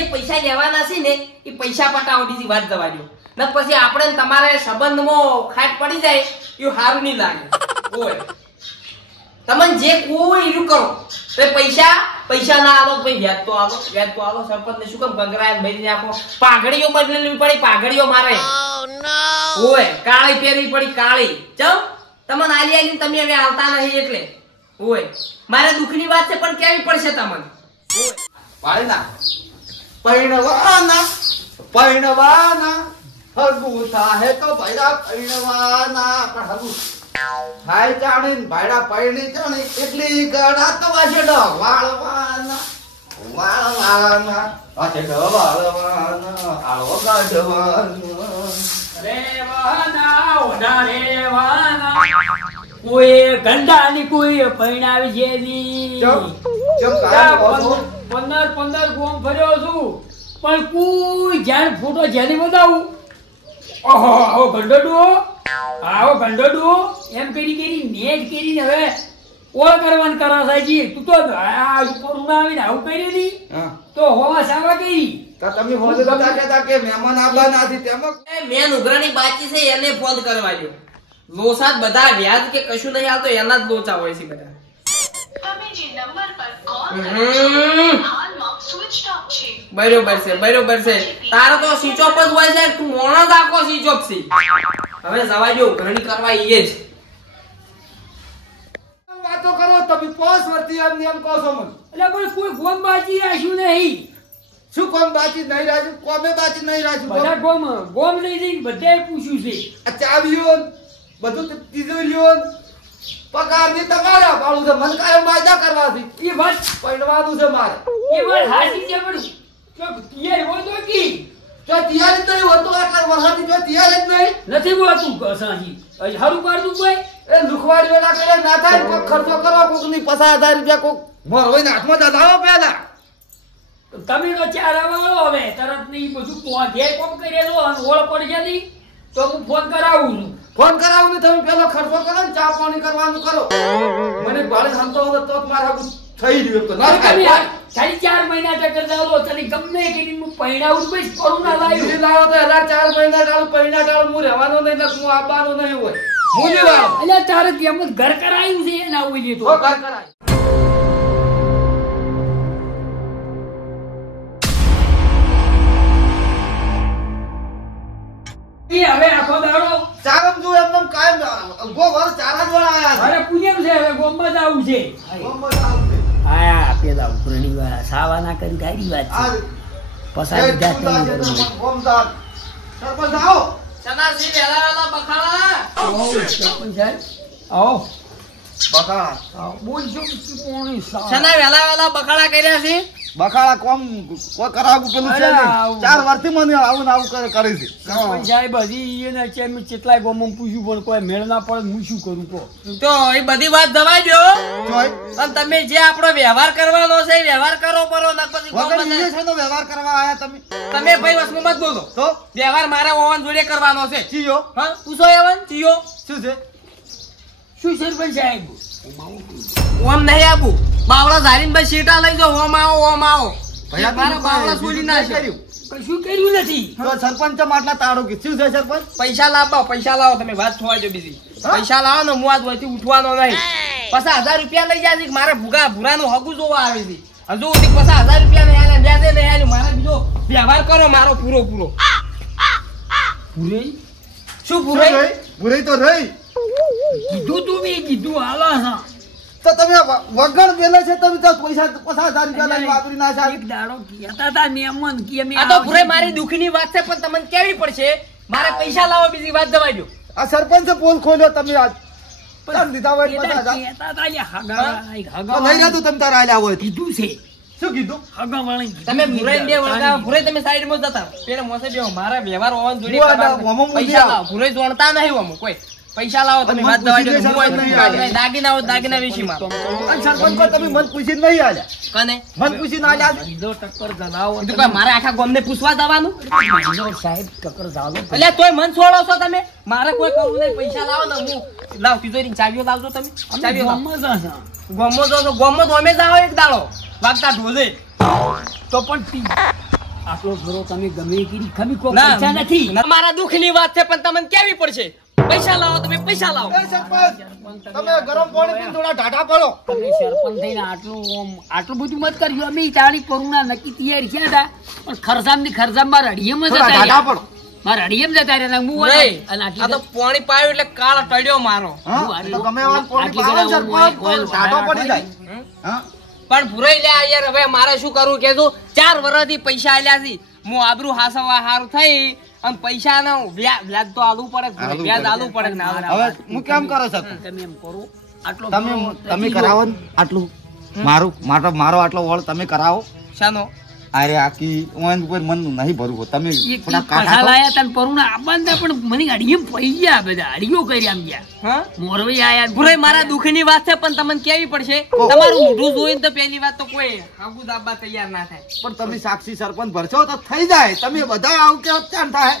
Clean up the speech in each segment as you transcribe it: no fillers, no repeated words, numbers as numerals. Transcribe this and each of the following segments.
જે પૈસા લેવાના છે ને એ પૈસા પટાવવાની વાત જવા દો ને પછી આપણે તમારે સંબંધમાં ખાટ પડી જાય એ સારું નહીં લાગે ઓય તમને જે કોઈ ઈરું કરો તો પૈસા ના આલો ભાઈ વ્યાજ તો આલો સરપંચ ને શું કામ ગંગરાય ભાઈ નાખો પાઘડીઓ બદલેવી પડી પાઘડીઓ મારે ઓય કાળી પહેરવી પડી કાળી ચમ તમને આલી તમે હવે આવતા નહીં એટલે ઓય મારે દુઃખની વાત છે પણ કેવી પડશે તમને ઓય પૈણવાના હગુ થાહે તો ભાઈડા પૈણવાના પણ હગુ હાય જાણીન ભાઈડા પૈણી જાણી એટલી ગડા તો વાછડો વાળવાના વાછડો વાળવાના આવો ગાઢવાના રેવાના ઓડા રેવાના કોઈ ગંડાની કોઈ પૈણાવી જેની ચમ કાય 15 ગોમ ફર્યો છું પણ કોઈ જાણ ફોટો જેની બતાવું ઓહો આવો ગંડોડો એમ કરી નેજ કરીને હવે ઓળ કરવાનું કરા સાજી તું તો આ ઉપર આવીને આવું કરી દી તો હોવા સાવા કરી તો તમે હોજે તો કહેતા કે મહેમાન આવવાના નથી તેમ મેન ઉઘરાણી બાકી છે એને ફોન કરવા દો લોસાત બધા વ્યાજ કે કશું નહીં આવતો એના જ લોચા હોય છે બધા તમે જે નંબર પર કોલ કરો હાલમાં સ્વિચ ઓફ છે બરોબર છે તારો તો સ્વિચ ઓફ જ હોય છે તું મોણો જ આખો સ્વિચ ઓફ છે હવે જવા દો ઉઘરાણી કરવા ઈએ જ વાતો કરો તમે પોસ વર્તી એમ કહો છો મને એટલે પણ કોઈ ગોમ બાજી રાખ્યું નહીં શું કોમ બાજી નહીં રાજુ કોમે બાજી નહીં રાજુ બધા ગોમ લઈ જઈને બધાએ પૂછ્યું છે આ ચાવીઓ બધું તિજોરીઓ પગાર ની તમારા બાળું છે મન કાયમ વાયદા કરવાથી એ વાત પૈણવાનું છે મારે એ વાત હાસી છે પણ તો તિયાર હોય તો કી જો તૈયાર જ નહીં હોતું આટલા વર્ષથી જો તૈયાર જ નહીં નથી બોલતું કસાજી હારું પાડતું કોઈ એ લુખવાડી વેલા કરે ના થાય કોક ખર્ચો કરો કોક ની 50,000 રૂપિયા કોક મોર હોય ને હાથમાં દાદાઓ પેલા તમે તો ચાર આવો હવે તરત નહીં બધું ઘેર કોમ કરેલો અને ઓળ પડી જાય નહીં તો હું ફોન કરાવું છું ફોન કરાવું ને તમે પેલો ખર્ચો કરો ને ચા પાણી કરવાનું કરો મને ભાડે સંતો હતો તો મારા થઈ રહ્યું તો ના થાય ખાલી 4 મહિના ટકર દાલો તને ગમે કે હું પૈણાવું બસ કરું ના લાવ્યું લાવો તો 4 મહિના ડાળ પૈણા ડાળ હું રહેવાનો નહીં ને હું આવવાનો નહીં હોય હું જ લાવો એટલે તારે કેમ ઘર કરાયું છે ના હોય તો ઘર કરાય હવે આખો દાડો ચારમ જો એકદમ કાયમ ગો વર ચારા જ વાળા આયા અરે પૂજ્યમ છે હવે ગોમમાં જ આવું છે આયા પેલા ઉપરણી વાળા સાવાના કરી ગાડી વાત છે પસાડી જાતે ગોમદાર સરપંચ આવો સનાસી વેલા બખાડા સરપંચ સાહેબ આવો બખાડા આવો બોલ શું કોણી સના વેલા બખાડા કર્યા છે બખાડા કોમ કોઈ કરાવું પેલું છે નહીં 4 વર્ષથી મને આવું ને આવું કરે છે સરપંચ સાહેબ હજી એને ચેમ કેટલાય ગોમમાં પૂછ્યું પણ કોઈ મેળ ના પડે હું શું કરું કહો તો એ બધી વાત જવા દો પણ તમે જે આપણો વ્યવહાર કરવાનો છે વ્યવહાર કરો પરો ન પછી વગર ઇન્જેક્શનનો વ્યવહાર કરવા આયા તમે ભાઈ વસમો મત બોલો તો વ્યવહાર મારા ઓવન જોડે કરવાનો છે ચિયો હા પૂછો એવન ચિયો શું છે શું સરપંચ સાહેબ ઓમ નહીં આબુ બાવળા ધારીને ભાઈ સીટા લઈ જાઓ ઓમ આવો મારા બાવળા છોડી ના કર્યું કશું કર્યું નથી તો સરપંચ માટલા તાળો કે શું છે સરપંચ પૈસા લાવો તમે વાત થવા જો બીજી પૈસા લાવો ને હું આજ વહીથી ઉઠવાનો નહીં 50,000 રૂપિયા લઈ જાય મારે ભૂરાનું હગું જોવા આવે છે હજુ 50,000 રૂપિયા નહીં આલે વ્યાજે નહીં આલ્યું મારે બીજો વ્યવહાર કરો મારો પૂરો પૂરે શું પૂરે ભૂરી તો રહી કીધું તું મેં કીધું હાલા તો તમે વગર બેલે છે તમે તો પૈસા 50,000 રૂપિયા લઈને વાપરી નાખા એક દાડો કહેતા હતા મેમન કે મે આ તો પૂરે મારી દુખની વાત છે પણ તમને કેવી પડશે મારે પૈસા લાવો બીજી વાત દવાઈ દો આ સરપંચે પોલ ખોલ્યો તમે આજ પણ દીધા હોય 50,000 કહેતા હતા લે હગા નહીં રહેતું તમે તાર આલ્યા હોય કીધું છે શું કીધું હગા વાળી તમે ભૂરે બે વળગા ભૂરે તમે સાઈડમાં જતા પેલે મોસે બેહો મારા વ્યવહાર ઓવન જોડે પૈસા લાવો ભૂરે જોણતા નહીં ઓમ કોઈ પૈસા લાવો તમે વાત દવાઈ દો દાગીના વિશે માં સરપંચ કો તમે મન પૂછીને નહીં આલ્યા કને મન પૂછીને આલ્યા બીજો ટક્કર ગલાવો તો મારે આખા ગામને પૂછવા જવાનું બીજો સાહેબ ટક્કર જાલો એટલે તોય મન છોડો છો તમે મારે કોઈ કરવું નહીં પૈસા લાવો ને હું લાવ તિજોરી ચાવીઓ લાવજો તમે ચાવીઓ ગોમો જો ગોમો તો અમે જાઓ એક દાડો વાગતા ઢોલે તો પણ આટલો ખરો તમે ગમે એ કરી ખમી કોઈ ના, પૈસા નથી મારા દુઃખની વાત છે પણ તમને કેવી પડશે પૈસા લાવો તમે પૈસા લાવો એ સરપંચ તમે ગરમ પાણી પીને થોડા ઢાઢા પડો. તમે સરપંચ થઈને આટલું બધું મત કરજો અમે તારી કરુણા નક્કી તૈયાર થયા હતા પણ ખરસામ મારા અડિયમ જ થોડા હતા ઢાઢા રહ્યા. પડો. મારા અડિયમ જતા રહ્યા હું નહીં, અને આ તો પાણી પાયું એટલે કાળ ટળ્યો મારો હા? તો ગમે એવા પાણી પાવો ને સરપંચ, તો ઢાઢો પડી જાય. હા? પણ ભૂરાઈ લ્યા યાર હવે મારે શું કરવું કેજો 4 વર્ષથી પૈસા આલ્યા છે હું આબરૂ હાસવા હારું થઈ અને પૈસા નો વ્યાજ તો આલવું પડે આલવું વ્યાજ પડે. આલવું પડે ને ના હવે હું કેમ કરો છો તમે એમ કરો આટલો તમે કરાવો ને આટલું મારો આટલો વળ તમે કરાવો. શાનો અરે આખી ઓન કોઈ મન નહીં ભરવું તમે થોડા કાઢા પૈસા કરો. લાયા તને પરુણા આબાંધા પણ મને અડિયમ પડી ગયા બધા અડિયો કર્યા આમ ગયા હા મોરવાઈ આયા ભૂરાઈ મારા દુઃખની વાત છે પણ તમને કેવી પડશે તમારું મોઢું જોઈને તો પહેલી વાત તો કોઈ હાગુ દાબા તૈયાર ના થાય પણ તમે સાક્ષી સરપંચ ભરશો તો થઈ જાય. તમે બધા આવું કે અત્યાર થાય.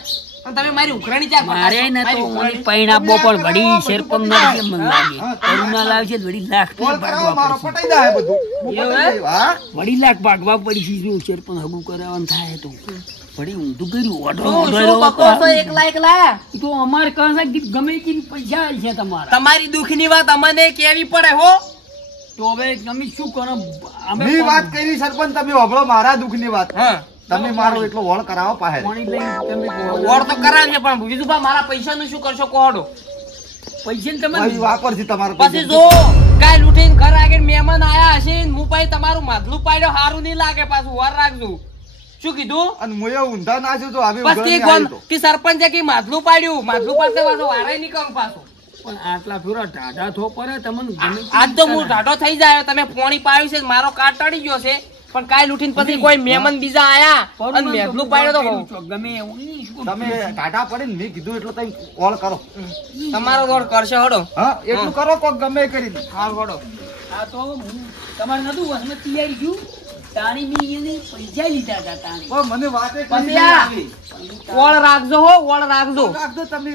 અને તમે મારી ઉઘરાણી ચાર મારે ને તો ઓની પૈણાબો પણ વડી શેરપન ના કેમ મન લાગે કરુણા લાવશે તો વડી લાખ કોલ કરાવો મારો ભાગવા પટાઈ જાય બધું. એવું હે? હા? વડી લાખ ભાગવા પડી છે જો શેરપન હગું કરાવવાનું થાય તો વડી ઊંધું કર્યું ઓઢો શું બકો છો એકલા તો અમારે કાંસા ગમે તે પૈસા આવે છે તમારા તમારી દુઃખની વાત અમને કેવી પડે હો તો હવે તમે શું કરો મેં વાત કરી સરપંચ તમે હોભળો મારા દુઃખની વાત. હા તમે મારો એટલો વળ કરાવો પાસે. પાણી લઈને તમે ઓર તો કરાવશે પણ વિજુભા મારા પૈસાનું શું કરશો કોહડો પૈસા પછી તમે વાપરશે તમારો પછી જો કાલ ઉઠીને ઘર આગળ મહેમાન આયા હશે ને હું પછી તમારું માથલું પાડ્યો હારું નહીં લાગે પાછું વાર રાખજો શું કીધું અને મોય ઊંધા નાખ્યું તો આવી પછી ઉઘરાણી કોણ આવી તો. કે સરપંચે કે માથલું પાડ્યું માથલું પાડશે પાછો વારે નહીં કરું પાછો પણ આટલા ફેરા ઢાઢા થો પડે તમને ગમે તે આજ તો હું ઢાઢો થઈ જાય તમે પોણી પાડ્યું છે મારો કાર્ડ ટળી ગયો છે પણ કાલ ઉઠીને પછી કોઈ મહેમાન બીજા આયા અને મેથલું પાડ્યો તો કહું. ગમે એવું નહીં શું તમે ટાટા પડે ને મેં કીધું એટલો તમે વળ કરો. તમારો દોડ કરશે હડો હા એટલું કરો કોક ગમે એ કરી દે. હા હડો આ તો તમારે નતું વસમાં તૈયારી ગયું તાણી બી એને પૈસા લીધા હતા તાણી પણ મને વાતે કરી પછી નહીં આ આવી. ઓળ રાખજો હો ઓળ રાખજો રાખજો તમે.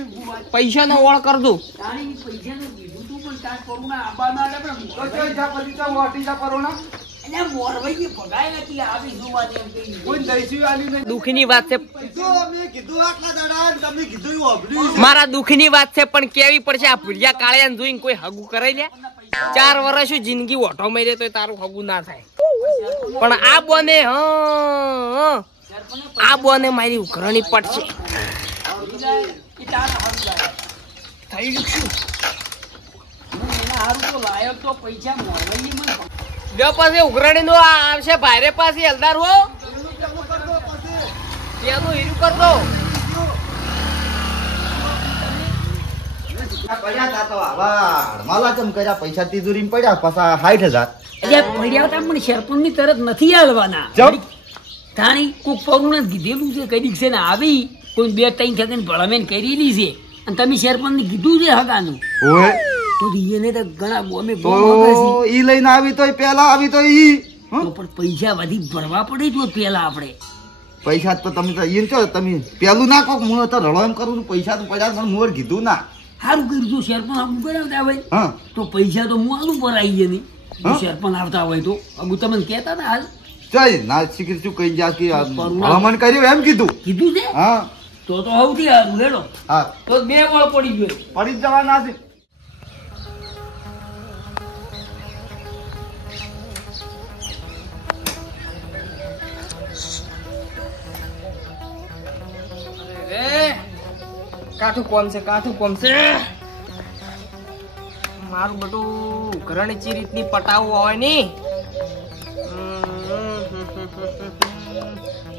પૈસાનો ઓળ કરજો તાણી બી પૈસાનું કીધું તું પણ તાર કરુણા આબાના આલે પણ તો જોઈ જા પછી તો વાટી જા પરોણા. એટલે મોરવાઈ ભગાઈ હતી આવી જોવા દે એમ કહી કોઈ દઈસી આલી નહીં. દુઃખની વાત છે કીધું અમે કીધું આટલા દાડા ને તમે કીધું એવું હોભળ્યું છે. મારા દુઃખની વાત છે પણ કેવી પડશે આ ભૂલિયા કાળિયાને જોઈને કોઈ હગું કરાઈ લે 4 વર્ષ જિંદગી ઓઢો મરી તો તારું હગું ના થાય પણ આ બોને આ બોને મારી ઉઘરણી પડશે એ તાર હારું લાગે થઈ ગયું શું એના હારું તો લાયક તો પૈસા મોરવાઈ મને જો પછી ઉઘરણી નો આવશે ભારે પાછી હલદાર હો પેલું હીરું કર દો આ પડ્યા તા તો આવા હડમાલા ચમ કર્યા પૈસા તિજોરીમાં પડ્યા પાછા 60,000. એટલે પડ્યા હતા પણ શેરપણની તરત નથી હાલવાના ચમ? તાણી કોક પરુણે કીધેલું છે કઈ દીક્ષે ને આવી કોઈ 2-3 સેકન્ડ ભળામેન કરેલી છે અને તમે શેરપણને કીધું છે હગાનું ઓય તો એને તો ઘણા અમે તો ઈ લઈને આવી તોય પેલા આવી તો ઈ હં? તો પણ પૈસા વધી ભરવા પડે તો પેલા આપણે પૈસા તો તમે તો ઈન છો તમે પેલું ના કોક હું તો રળો એમ કરું છું, પૈસા તો પડ્યા પણ મોર કીધું ના. સારું કર્યું જો શેરપણ આવું કરાવતા હોય હા તો પૈસા તો હું આલું પર આવી ગયા નહીં હા? શેરપણ આવતા હોય તો અગુ તમને કહેતા હતા હાલ ચાલ ના શીખી શું કહી જા કે હમણ કર્યું એમ કીધું. કીધું છે હા તો સૌથી સારું હેડો હા તો 2 વળ પડી ગયો પડી જ જવાના છે. કાઠું કોમ છે મારું બધું ઘરણી ચી રીતની પટાવું હોય ની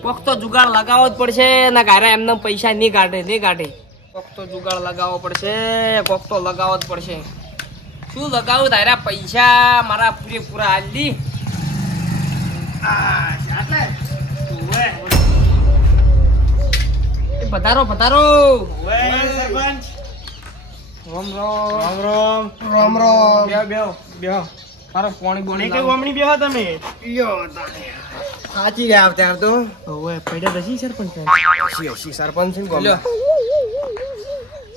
કોક તો જુગાડ લગાવવો જ પડશે ના ગારા એમને પૈસા નહીં કાઢે કોક તો જુગાડ લગાવવો પડશે કોક તો લગાવવો જ પડશે શું લગાવું તારા પૈસા મારા પૂરેપૂરા હાલી પધારો રામ બેહો મારો પાણી બોણી કઈ વામણી બેહો તમે સાચી ગયા ત્યાં તો ઓવે પડ્યા દસી સરપંચ સરપંચ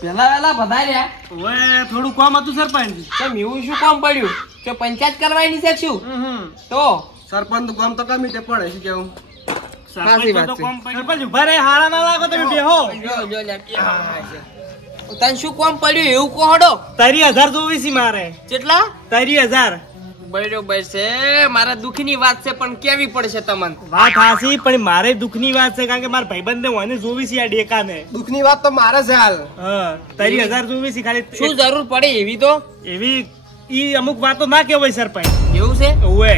પેલા વેલા પધાર્યા ઓવે થોડું કામ હતું સરપંચ કેમ એવું શું કામ પડ્યું કે પંચાયત કરવાની છે શું તો સરપંચ નું કામ તો કમી તે પડે શું કેવું સાચી વાત તો છે. કોમ પડ્યું. સરપંચ ઉભા રહે, હારા ના લાગો તમે બેહો. જો લે, આ છે. તને શું કોમ પડ્યું એવું કોહડો? 30,000 જોવી છે મારે. કેટલા? 30,000. બરોબર છે, મારા દુઃખની વાત છે પણ કેવી પડશે તમને. વાત હાસી, પણ મારે દુઃખની વાત છે કારણ કે મારા ભાઈબંધને મને જોવી છે આ ડેકાને. દુઃખની વાત તો મારે છે હાલ. હા, 30,000 જોવી છે ખાલી. શું જરૂર પડે એવી તો? એવી ઈ અમુક વાતો ના કહેવાય સરપંચ. એવું છે? ઓવે.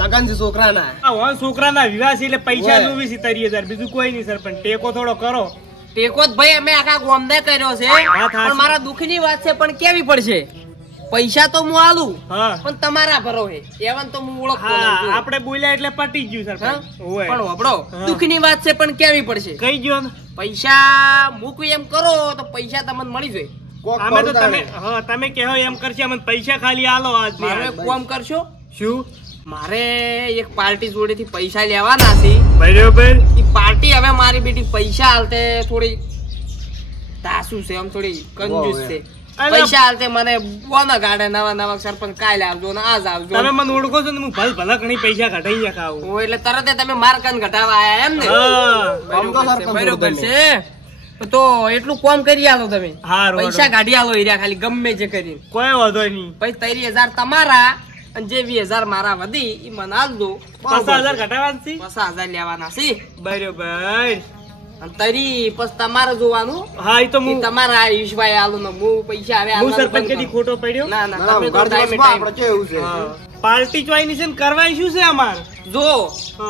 લગન છે છોકરાના. આ વન છોકરાના વિવાહ છે એટલે પૈસા ઓવે. જોવી છે 30,000, બીજું કોઈ નહીં સરપંચ. ટેકો થોડો કરો. ટેકો જ ભાઈ અમે આખા ગામને કર્યો છે, વાત હાચી. પણ મારા દુઃખની વાત છે પણ કેવી પડશે. પૈસા તો હું આલું હા પણ તમારા ભરો હે એવન તો હું ઓળખતો હા, નથી. આપણે બોલ્યા એટલે પટી ગયું હા? સરપંચ. ઓવે. પણ હોભળો, હા. દુઃખની વાત છે પણ કેવી પડશે. કઈ ગયો ને? પૈસા મૂકું એમ કરો તો પૈસા તમને મળી જાય. અમે તો તમે હા તમે કહો એમ કરશે, અમને પૈસા ખાલી આલો આજ મારે એક કામ કરશો, શું? મારે એક પાર્ટી જોડેથી પૈસા લેવાના છે. બરાબર. ઈ પાર્ટી હવે મારી બેટી પૈસા હાલતે થોડી ધાસુ છે, આમ થોડી કંજૂસ છે. અરે પૈસા હાલતે મને બોના ગાડે નવા નવા સરપંચ કાલે આવજો ને આજ આવજો. તમે મને ઓળખો છો ને, હું ભલા ઘણી પૈસા ઘટાઈ નાખા આવું. ઓ એટલે તરત જ તમે માર્કન ઘટાવા આયા એમ ને? બરોબર છે. તો એટલું કોમ કરી આલો તમે. હારું, પૈસા કાઢી આલો હીરા ખાલી ગમે જે કરીને. કોઈ વાંધો નહીં. પછી 30,000 તમારા અને જે 20,000 મારા વધી ઈ મને આલ દો. 50,000 ઘટાડવાના છે. 50,000 લેવાના છે બરોબર. અને તરી પછી તમારે જોવાનું. હા, ઈ તો ઈ હું તમારા આયુષભાઈ આલો ને હું પૈસા હવે હું આલવાનું સરપંચ બંધ કદી કરું. ખોટો પડ્યો. ના ના તમે તો ટાઈમે ટાઈમ. હા. પાર્ટી ચોઈની છે ને કરવાની શું છે અમાર? જો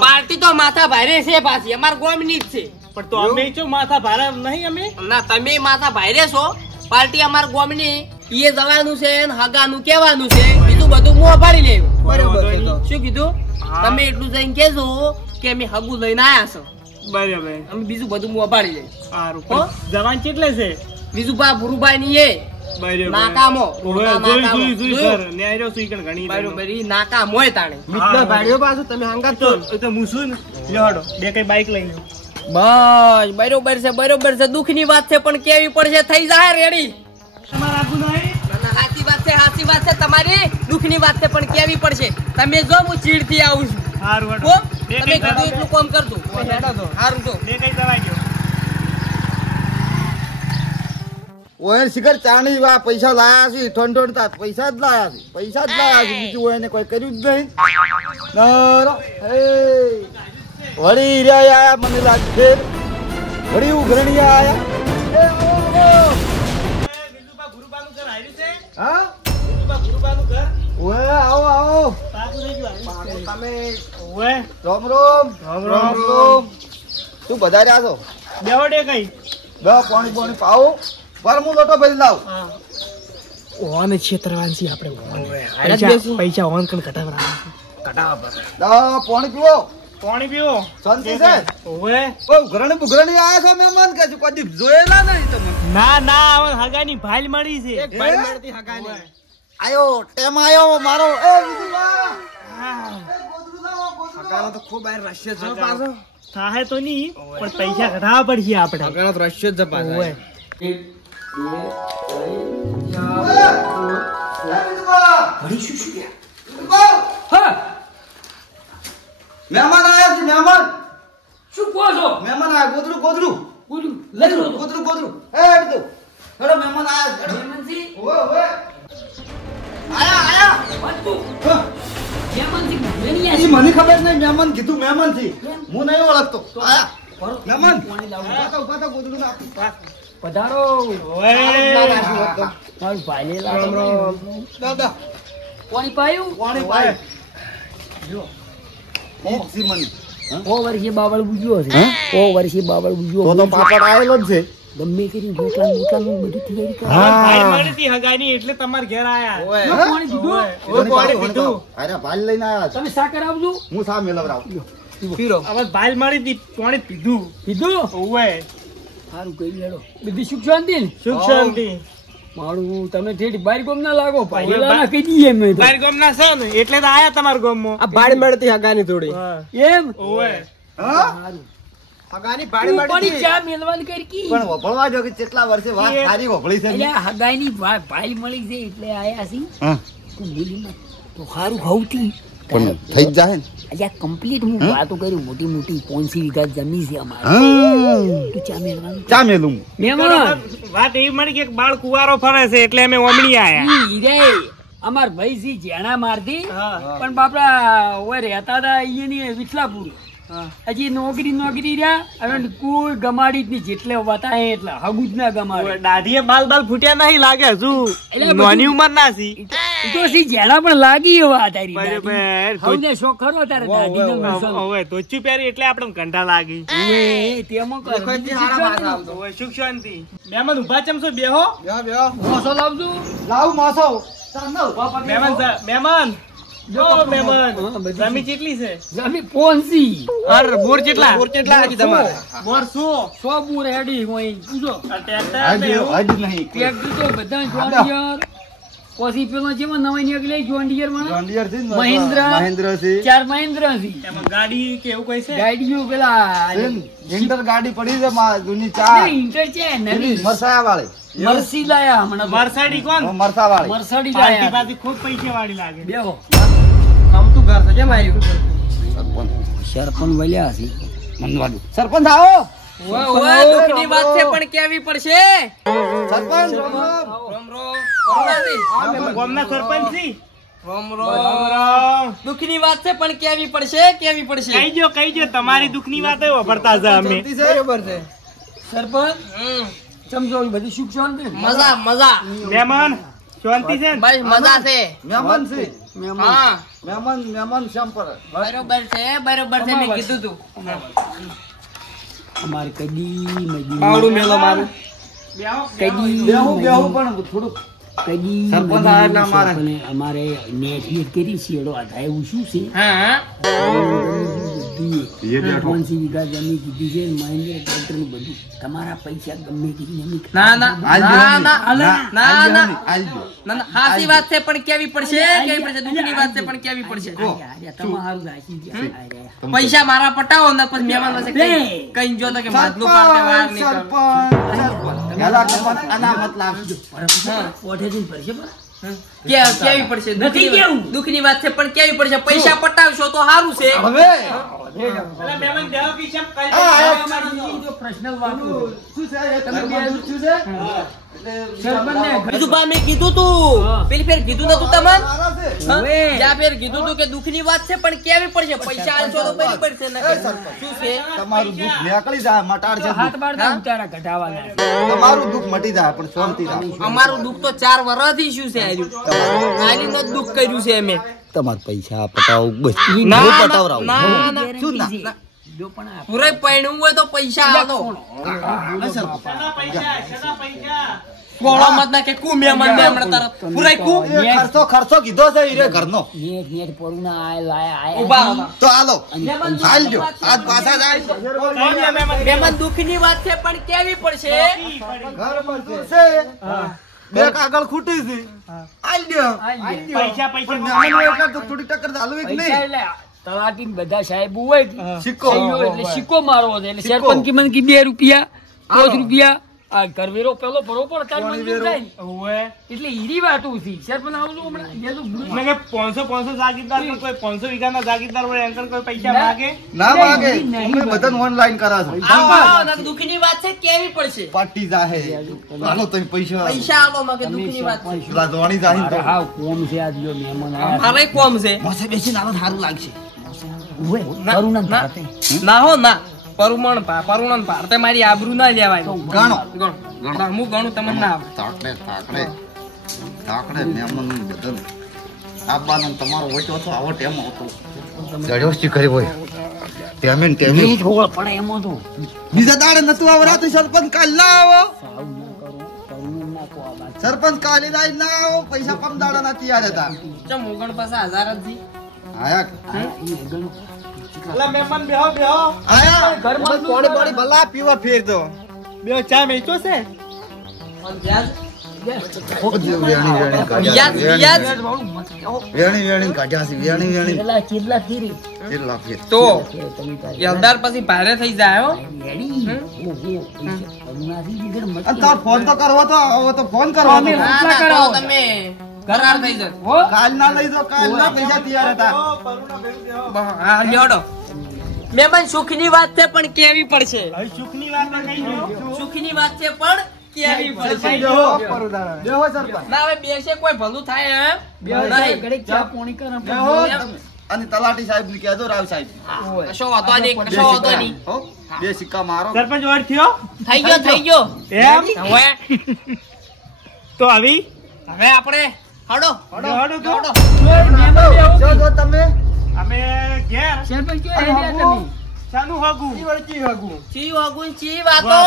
પાર્ટી તો માથા ભારે છે પાછી અમાર ગોમની જ છે. પણ તો અમે ચો માથા ભારા નહીં અમે. ના તમે માથા ભારે છો. પાર્ટી અમાર ગોમની ઈએ જવાનું છે ને હગાનું કહેવાનું છે, બીજું બધું મોં પાડી લેવું. બરોબર છે તો. શું કીધું? હા. તમે એટલું જઈને કહેજો કે અમે હગું લઈને આયા છો, બરાબર. અમે બીજું બધું મોં પાડી લઈએ. સારું. હો? જવાન કેટલે છે? બીજું બા ભુરુભાઈ ની એ બરાબર. નાકામો. ઓવે, નાકામો. જોઈ જોયું? સર ન્યાય રહ્યો સુઈ કણ ઘણી બરોબર ઈ નાકામ હોય તાણે. મિત્ર ભાડ્યો પાછું તમે હંગાત તો તો હું છું ને. લ્યો હાડો, બે કઈ બાઈક લઈને. બસ બરોબર છે બરોબર છે. દુઃખની વાત છે પણ કેવી પડશે. થઈ જાય રેડી. તમારે આપવું નહીં? સાચી વાત છે તમારી. દુઃખની વાત છે પણ કેવી પડશે. તમે જો હું ચીડ થી આવું છું. હારું હો? હાડો. બે તમે કઈ કીધું એટલું કામ કરજો. સારું તો બે કઈ દવાઈ ગયો. ઓય શિખર ચાણી વા પૈસા લાયા છે ઠંડોડતા પૈસા જ લાયા છે, પૈસા જ લાયા છે, બીજું એને કોઈ કર્યું જ નહીં. નરો હે વળી રહ્યા આયા મને લાગે છે, વળી ઉઘરણી આયા. એ ઓ બીજું ગુરુબાનું ઘર આવ્યું છે? હા ગુરુબાનું ઘર ઓય આવો આવો. પાકું થઈ ગયું આવ્યું છે. તમે ઓવે, રામ રામ રામ રામ. શું બધા રહ્યા છો? બેહો ડે કઈ. બે પાણી પાણી પાવો પર હું લોટો ભરી લાવ. ઓને છેતરવાન છે આપણે. બેસી. પૈસા ઓન કણ કટાવરા. પાણી પીવો. પાણી પીવો. શાંતિ છે? ઓવે. ઓ ઘરણી બુઘરણી આયા છો મહેમાન કે કોઈ દી જોયેલા નહીં તમે. ના ના, હવે હગાની ભાલ મળી છે. ભાઈ મળતી હગાની. આયો ટેમ આયો મારો. એ વિදුલા એ ગોદરું લાવો ગોદરું લાવો. તો ખૂબ આ રશ્ય છે પાછો. થાહે તો નહીં, પણ પૈસા ઘટાડવા પડશે આપણે. આગળ તો રશ્ય જ ઓવે. હા, મહેમાન આયા છે મહેમાન. શું કહો છો? મહેમાન આયા ગોદરું ગોદરું બોલું લઈ લો. ગોદરું ગોદરું. એ હેડ દો. હેડો મહેમાન આયા છે, હેડો. જેમનજી, ઓવે ઓવે. આયા આયા. વાંચતું. હા. જેમનજી ઘરેની ઈ આસી. મને ખબર નહીં મહેમાન કીધું મહેમાન થી હું નહીં ઓળખતો. આયા મહેમાન પાણી લાવો. ઉભા થા ગોદરું ના. પધારો. ઓવે. મારું ભાઈ લાવો. દાદા પાણી પાયું. પાણી પાય. જો ઈ સીમન. ઓ વર્ષે બાવળ બુજ્યો છે. ઓ વર્ષે બાવળ બુજ્યો. તો પાપડ આયેલો જ છે. ગમે કરી રોટલા રોટલાનું બધું તૈયારી કરો. ભાલ મળી હતી હગાની એટલે તમારે ઘેર આયા. પાણી પીધું. ઓય, પાણી પીધું. અરે ભાલ લઈને આયા છે. તમે સાકર આવજો. હું સા મેલવરાવ. હવે ભાલ મળી હતી, પાણી પીધું. પીધું. ઓવે. સારું કહી લેડો. બધી સુખ શાંતિ ને? સુખ શાંતિ. મારું તમે ઠેઠ બાર ગોમ ના લાગો. હવે પહેલા કહી દઈએ મેં તો. બાર ગામના છે ને એટલે તો આયા તમારા ગામમાં. આ ભાડ મળતી હગાની થોડી. હા. એમ ઓવે. હા સારું. હગાની તું પણ ચા મેલવાની કરી કી. પણ વભળવા જો કે કેટલા વર્ષે વાત એ- સારી વભળી છે એટલે આ હગાઈની ભાઈ મળી છે એટલે આયા છી. હા તું બોલી ના તો સારું ખાવતી. પણ થઈ જ જાય ને. અલ્યા કમ્પ્લીટ હું વાતો કરી મોટી મોટી 500 વીઘા જમીન છે અમારે તું ચા મેળવાનું ચા મેલું મહેમાન વાત એવી મળી કે એક બાળ કુવારો ફરે છે એટલે અમે ઓમણી આયા ઈ રે અમાર ભાઈ સી જેણા મારતી હા. પણ બાપડા ઓય રહેતા હતા અહીંયાની વિઠલાપુર હજી નોકરી રહ્યા હવે કુલ ગમાડી જ નહીં જેટલે વતાય એટલા હગું જ ના ગમાડે દાઢીએ બાલ બાલ ફૂટ્યા નહીં લાગે હજુ એટલે બધું- નાની ઉંમર ના સી ઈ તો સી જેણા પણ લાગી એવા તારી બરાબર. હવને શોખ ખરો તારે દાઢીનો મસાલો. હવે ધોચું પહેરી એટલે આપણે કંઠા લાગી ઓવે, તેમાં કર. દેખોથી હારા માથા આવતો. ઓય, સુખ શાંતિ મહેમાન ઉભા ચમ છો બેહો મોસો લાવજો. લાવ માસો તને ઉભા પગે મહેમાન જો મહેમાન હા, બધી જમી કેટલી છે જમી પોંસી અરે બોર કેટલા હજી તમારે બોર શું સો પૂર હેડી હોય પૂછો આ ટ્રેક્ટર હાજી એવું? હાજી નહીં ટ્રેક્ટર તો બધા જોન્ડિયર પછી પેલો જેવો નવા નીકળે જોન્ડિયર માં જોન્ડિયર છે ને મહિન્દ્રા. છે 4 મહિન્દ્રા છે એમાં ગાડી કે એવું કઈ છે ગાડીઓ પેલા ઇન્ટર ગાડી પડી છે માં જૂની ચા ઇન્ટર છે નવી મરસાયા વાળી મરસી લાયા હમણાં વરસાડી કોણ મરસા વાળી મરસડી પાર્ટી લાયા પાર્ટી ખૂબ પૈસા વાળી લાગે બેહો ગમતું ઘર છે કેમ આવ્યું સરપંચ વલ્યા છે મનવાડું સરપંચ આવો દુઃખની વાત છે પણ કેવી પડશે સરપંચ રોમ રોમ ગામના સરપંચ છી રોમ રોમ દુઃખની વાત છે પણ કેવી પડશે કહી જો તમારી દુઃખની વાત વાપરતા છે અમે બરોબર છે સરપંચ હમ. સમજો બધી સુખ શાંતિ ને? મજા મહેમાન શાંતિ છે ને? બસ મજા છે મહેમાન છે હા મહેમાન શ્યામ પર બરોબર છે મેં કીધું તું અમારે કદી પાવડું મેલો મારું કદી બેહું પણ થોડુંક કદી સરપંચ આયા એટલે અમારે. સરપંચે અમારે નેટ કરી શેડો આધાર એવું શું છે હા એ બેઠો. 500 વીઘા જમીન કીધી છે મહેન્દ્ર ટ્રેક્ટર નું બધું તમારા પૈસા ગમે તેવી અમે ના ના ના ના ના ના આલજો ના હાસી વાત છે પણ કેવી પડશે દુઃખની વાત છે પણ કેવી પડશે તમારું રાખી ગયા પૈસા મારા પટાવો ને પછી મહેમાન પાસે કઈ જો તો કે માથલું પાડે વાર નહીં કરું. સરપંચ યાલા તમને અનામત લાવજો ઓઠેથી ભરશે પણ કેવી પડશે નથી કેવું. દુઃખની વાત છે પણ કેવી પડશે પૈસા પટાવશો તો સારું છે હવે એટલે મહેમાન દેવો કે શેમ કઈ અમારી જો પ્રશ્નલ વાતો શું છે તમે બે શું છે સરપંચને બીજું બા મેં કીધું તું હા. પેલી ફેર કીધું નતું તમને મારા છે હવે જ્યાં ફેર કીધું તું કે દુઃખની વાત છે પણ કેવી પડશે પૈસા આલશો તો બરી પડશે ને શું છે તમારું દુઃખ નીકળી જાય મટાડ છે હાથ બાર ના ઉતારા ઘટાવાના છે. તમારું દુઃખ મટી જાય પણ શાંતિ રાખો અમારું દુઃખ તો 4 વર્ષથી શું છે આર્યું આલીનું જ દુઃખ કર્યું છે અમે તમારા પૈસા પટાવો બસ ના, હું ના, પટાવરાવું. ના, ના. શું ના? ગેરંટી છે. જો પણ આ પૂરે પૈણું હોય તો પૈસા આલો પૈસા ગોળો મત ના કે કુ મહેમાન ને હમણાં તરત પૂરે કુ એ ખર્ચો કીધો છે ઈરે ઘરનો નેટ પરું ના આય લાયા ઉભા આયા ઉભા. તો હાલો હાલજો આજ પાછા જાય મહેમાન દુઃખની વાત છે પણ કેવી પડશે ઘર પર છે બે કાગળ ખૂટી છે હાલજો પૈસા પણ નાનો એટલે તો થોડી ટક્કર ચાલુ એક પૈસા નહીં એટલે તલાટી ને બધા સાહેબો હોય સિક્કો. સહીઓ એટલે સિક્કો મારવો છે એટલે સિક્કો. સરપંચ કી મને કી 2 રૂપિયા 5 રૂપિયા આ કરવેરો પેલો બરોબર તાર કોણી મંજૂર વેરો. થાય ને. ઓવે એટલે ઈરી વાતું છે સરપંચ આવજો હમણાં જે તો ભૂલ મેં કે 500 જાગીરદાર તો કોઈ 500 વીઘાના જાગીરદાર હોય એમ કોઈ પૈસા ના. માગે ના માગે નહીં, નહીં, અમે બધાને ઓનલાઈન કરા છે આવો, આવો, ના દુઃખની વાત છે કેવી પડશે પાટી જાહે હાલો તમે પૈસા પૈસા આલો માં કે દુઃખની વાત છે પેલા ધોણી જાહે અરે તો હાવ કોમ છે આ જો મહેમાન આયા મારે કોમ છે મોસે બેસીને આલો સારું લાગશે ઉવે કરું ના ભાતે ના હો ના પરુણન ભારતે મારી આબરૂ ના લેવાય ગાણો હું ગણું તમને ના આવે તાકડે મહેમાન બદલ આબાનો તમારો ઓછો હતો આવો ટેમ હતો જડ્યો શીખરી હોય ટેમેન ટેમે એ છોકરો પડે એમાં તો બીજા દાડે નતું આવરાતું સરપંચ કાલ ના આવો સાવ ના કરો કરું ના કો આ વાત સરપંચ કાલે દાઈ ના આવો પૈસા પમ દાડા ના તૈયાર હતા ચમ ઓગણ પાસે 1000 જ જી આયા એ ગણો એટલે મહેમાન બેહો આયા ઘરમાં પાણી પાણી ભલા પીવા ફેર દો બે ચા મેચો છે વેણી વેણી કાઢ્યા છે વેણી વેણી કેટલા ફેરી કેટલા ફેર તો તમે તારે યલદાર પછી ભારે થઈ જાય હો રેડી ઓહો કરુણાથી જીગર મત અને તાર ફોન તો કરવો તો આવો તો ફોન કરવાનો અમે ના કેટલા ના કરાવો? તો તમે કરાર થઈ જશે. હો કાલ ના લઈ જાઓ, કાલ ના પૈસા તૈયાર હતા. હા લ્યોડો. મહેમાન સુખની વાત છે પણ કેવી પડશે. હવે સુખની વાત કઈ જો સુખની વાત છે પણ કેવી પડશે. બેહો, બેહો સરપંચ. ના હવે બેસે કોઈ ભલું થાય એમ નહીં. ઘડીક ચા પોણી કર બેહો તમે. અને તલાટી સાહેબ ને કહેજો, રાવ સાહેબ. કશો વાંધો નહીં, બે કશો વાંધો સિક્કા, નહીં. હો? બે સિક્કા મારો. સરપંચ વાર થયો થઈ ગયો થઈ ગયો. એમ હવે તો આવી હવે આપણે હડો હડો તો. જો જો તમે અમે ઘેર સરપંચ કયો હેડ્યા તમે ચાનું હગું ચી વાગું ચી વાતો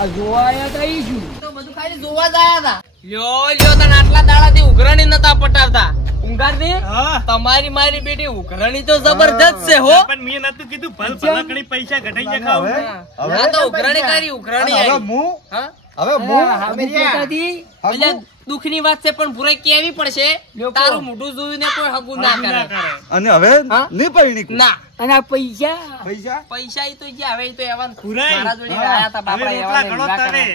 આ જોવા આયા તા ઈ શું તો બધું ખાલી જોવા જ આયા હતા. લ્યો તને આટલા દાડાથી ઉઘરાણી નતા પટાવતા. ઊંઘારથી હા તમારી મારી બેટી ઉઘરાણી તો જબરદસ્ત છે હો. પણ મેં નતું કીધું ભલ ભલાકડી પૈસા ઘટાઈ જાય ખાવ હવે આ તો ઉઘરાણી કરી ઉઘરાણી હવે આવી. હું હા હવે હું હામું કહેતા હતી એટલે દુઃખની વાત છે પણ પૂરાઈ કેવી પડશે. લોકો. તારું મોઢું જોઈને કોઈ હગું ના હગું કરે. ના કરે અને હવે હા? નહીં પરણી ના અને આ પૈસા પૈસા પૈસા ઈ તો ગયા હવે ઈ તો એવા પૂરાઈ. મારા જોડે હા. આયા હતા બાપડા હવે એવા રોટલા ને ઘણો એવા તરે કરે.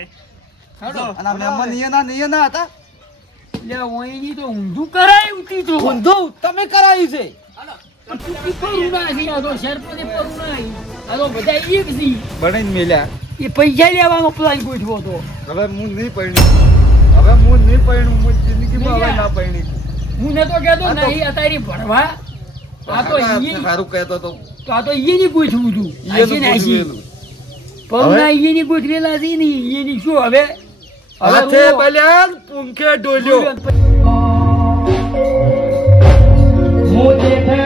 અને આ મહેમાન નિયના હતા. એટલે ઓઈની તો ઊંધું કરાયું તી તો ઊંધું તમે કરાયું છે. ચૂકી પરું ના છે આ તો સરપંચે પરું ના આ તો બધા એક છે બનાઈને મેલ્યા. એ પૈસા લેવાનો પ્લાન ગોઠવો તો હવે હું નહીં પરણી. હવે હું નહીં પરણું. હું જિંદગીમાં હવે ના પરણી. હું નતો કહેતો આ તો- નહીં અત્યારે ભણવા આ તો ઈ સારું કહેતો તો તો આ તો ઈની ગોઠવું હતું આશી ને આશી ગોઠવેલું. પરું ના ઈની ગોઠવેલા છે ને ઈની શું હવે હાથે હું- બલ્યા પૂંખે ડોલ્યો. હું દેખે